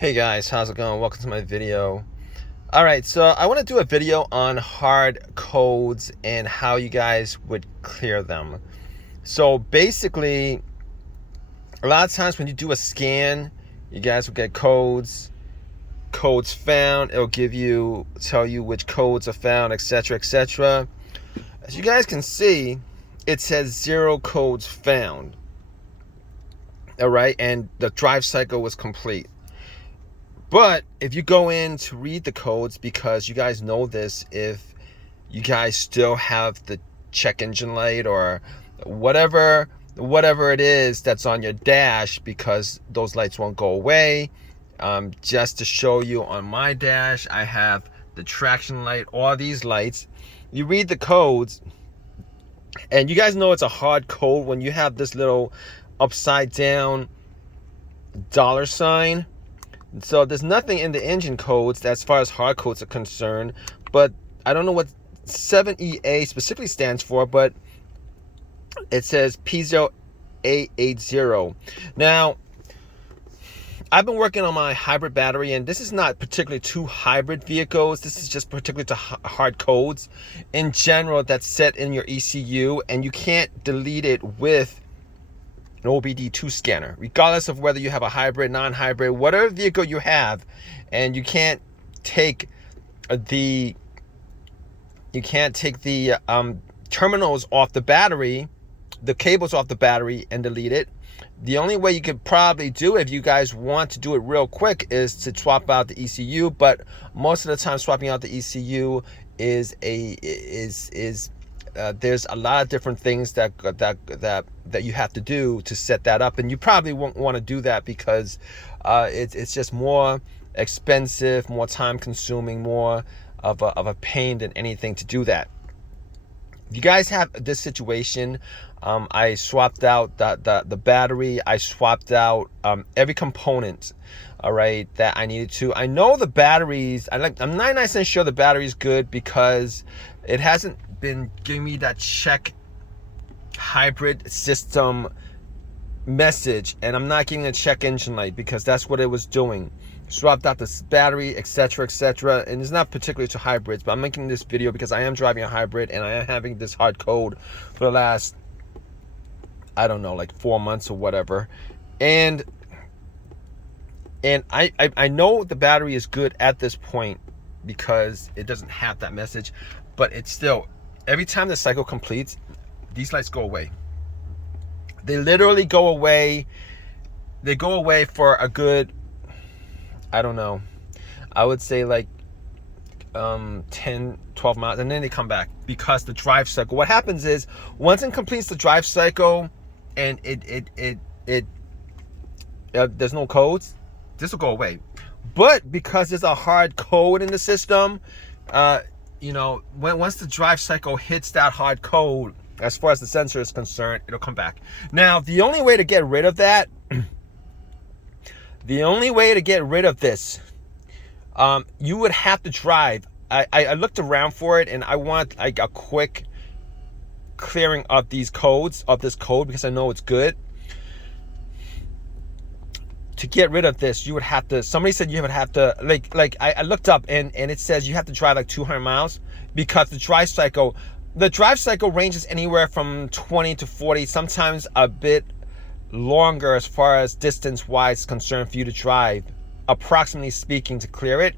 Hey guys, how's it going? Welcome to my video. Alright, so I want to do a video on hard codes and how you guys would clear them. So basically, a lot of times when you do a scan, you guys will get codes found. It'll tell you which codes are found, etc, etc. As you guys can see, it says 0 codes found. Alright, and the drive cycle was complete. But if you go in to read the codes, because you guys know this, if you guys still have the check engine light or whatever it is that's on your dash, because those lights won't go away. Just to show you, on my dash, I have the traction light, all these lights. You read the codes, and you guys know it's a hard code when you have this little upside down $sign. So there's nothing in the engine codes as far as hard codes are concerned, but I don't know what 7EA specifically stands for, but it says P0880. Now, I've been working on my hybrid battery, and this is not particularly to hybrid vehicles. This is just particularly to hard codes in general that's set in your ECU, and you can't delete it with an OBD2 scanner, regardless of whether you have a hybrid, non-hybrid, whatever vehicle you have, and you can't take the terminals off the battery, the cables off the battery, and delete it. The only way you could probably do it, if you guys want to do it real quick, is to swap out the ECU. But most of the time, swapping out the ECU is there's a lot of different things that you have to do to set that up, and you probably won't want to do that because it's just more expensive, more time consuming, more of a pain than anything to do that. If you guys have this situation, I swapped out the battery. I swapped out every component, all right, that I needed to. I know the batteries, I'm 99% sure the battery's good, because it hasn't been giving me that check hybrid system message, and I'm not getting a check engine light because that's what it was doing. Swapped out this battery, etc, etc, and it's not particularly to hybrids, but I'm making this video because I am driving a hybrid and I am having this hard code for the last, I don't know, like 4 months or whatever, and I know the battery is good at this point because it doesn't have that message, but it's still, every time the cycle completes, these lights go away. They literally go away. They go away for a good, I don't know, I would say like 10, 12 miles, and then they come back because the drive cycle. What happens is, once it completes the drive cycle and there's no codes, this will go away. But because there's a hard code in the system, once the drive cycle hits that hard code, as far as the sensor is concerned, it'll come back. Now, the only way to get rid of that, the only way to get rid of this, you would have to drive. I looked around for it, and I want like a quick clearing of these codes, of this code, because I know it's good. To get rid of this, you would have to, somebody said you would have to, I looked up, and it says you have to drive like 200 miles because the drive cycle ranges anywhere from 20 to 40, sometimes a bit longer as far as distance wise concerned for you to drive, approximately speaking, to clear it.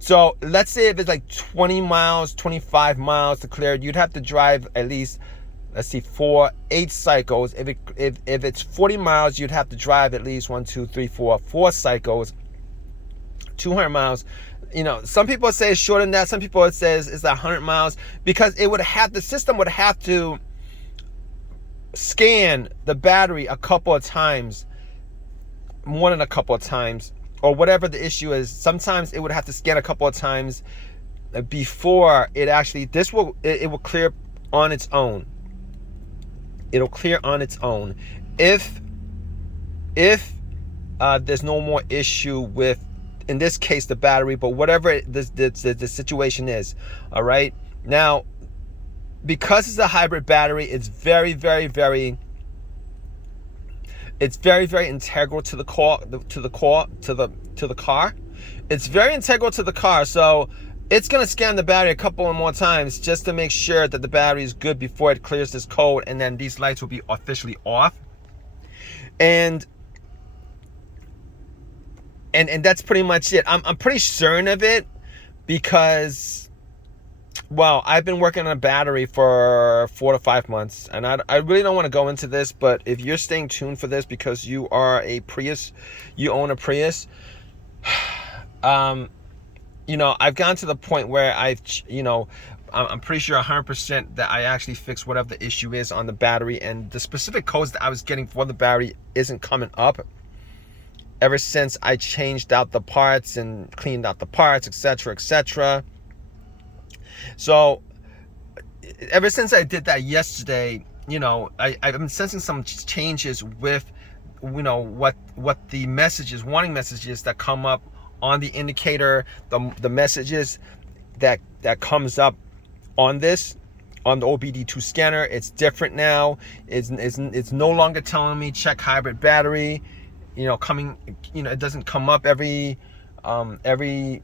So let's say if it's like 20 miles, 25 miles to clear it, you'd have to drive at least, let's see, 8 cycles. If it's 40 miles, you'd have to drive at least 4 cycles. 200 miles. Some people say it's shorter than that. Some people says it's 100 miles, because the system would have to scan the battery a couple of times, more than a couple of times, or whatever the issue is. Sometimes it would have to scan a couple of times before it actually, it will clear on its own. It'll clear on its own if there's no more issue with, in this case, the battery, but whatever the situation is. All right, now, because it's a hybrid battery, it's very, very, very It's very, very integral to the car. It's very integral to the car. So it's gonna scan the battery a couple more times just to make sure that the battery is good before it clears this code, and then these lights will be officially off. And that's pretty much it. I'm pretty certain of it because, well, I've been working on a battery for 4 to 5 months, and I really don't want to go into this, but if you're staying tuned for this because you are a Prius, you own a Prius, you know, I've gotten to the point where I'm pretty sure 100% that I actually fixed whatever the issue is on the battery, and the specific codes that I was getting for the battery isn't coming up ever since I changed out the parts and cleaned out the parts, etc., etc. So ever since I did that yesterday, you know, I've been sensing some changes with, you know, what the messages, warning messages that come up on the indicator, the messages that comes up on the OBD2 scanner. It's different now. It's no longer telling me check hybrid battery. You know, it doesn't come up every time the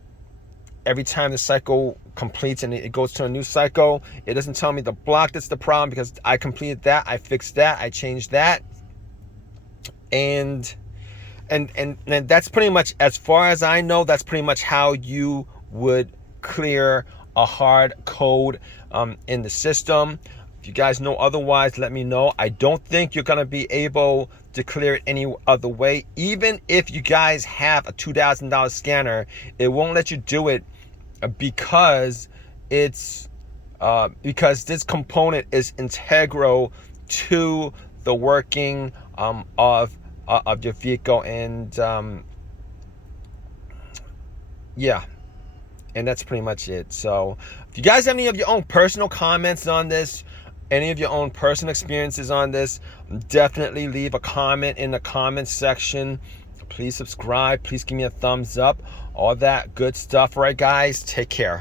cycle completes and it goes to a new cycle. It doesn't tell me the block that's the problem because I completed that, I fixed that, I changed that, and that's pretty much, as far as I know, that's pretty much how you would clear a hard code in the system. If you guys know otherwise, let me know. I don't think you're gonna be able to clear it any other way. Even if you guys have a $2,000 scanner, it won't let you do it because it's because this component is integral to the working of your vehicle, and yeah, and that's pretty much it. So if you guys have any of your own personal comments on this, any of your own personal experiences on this, definitely leave a comment in the comments section. Please subscribe, please give me a thumbs up, all that good stuff. All right, guys, take care.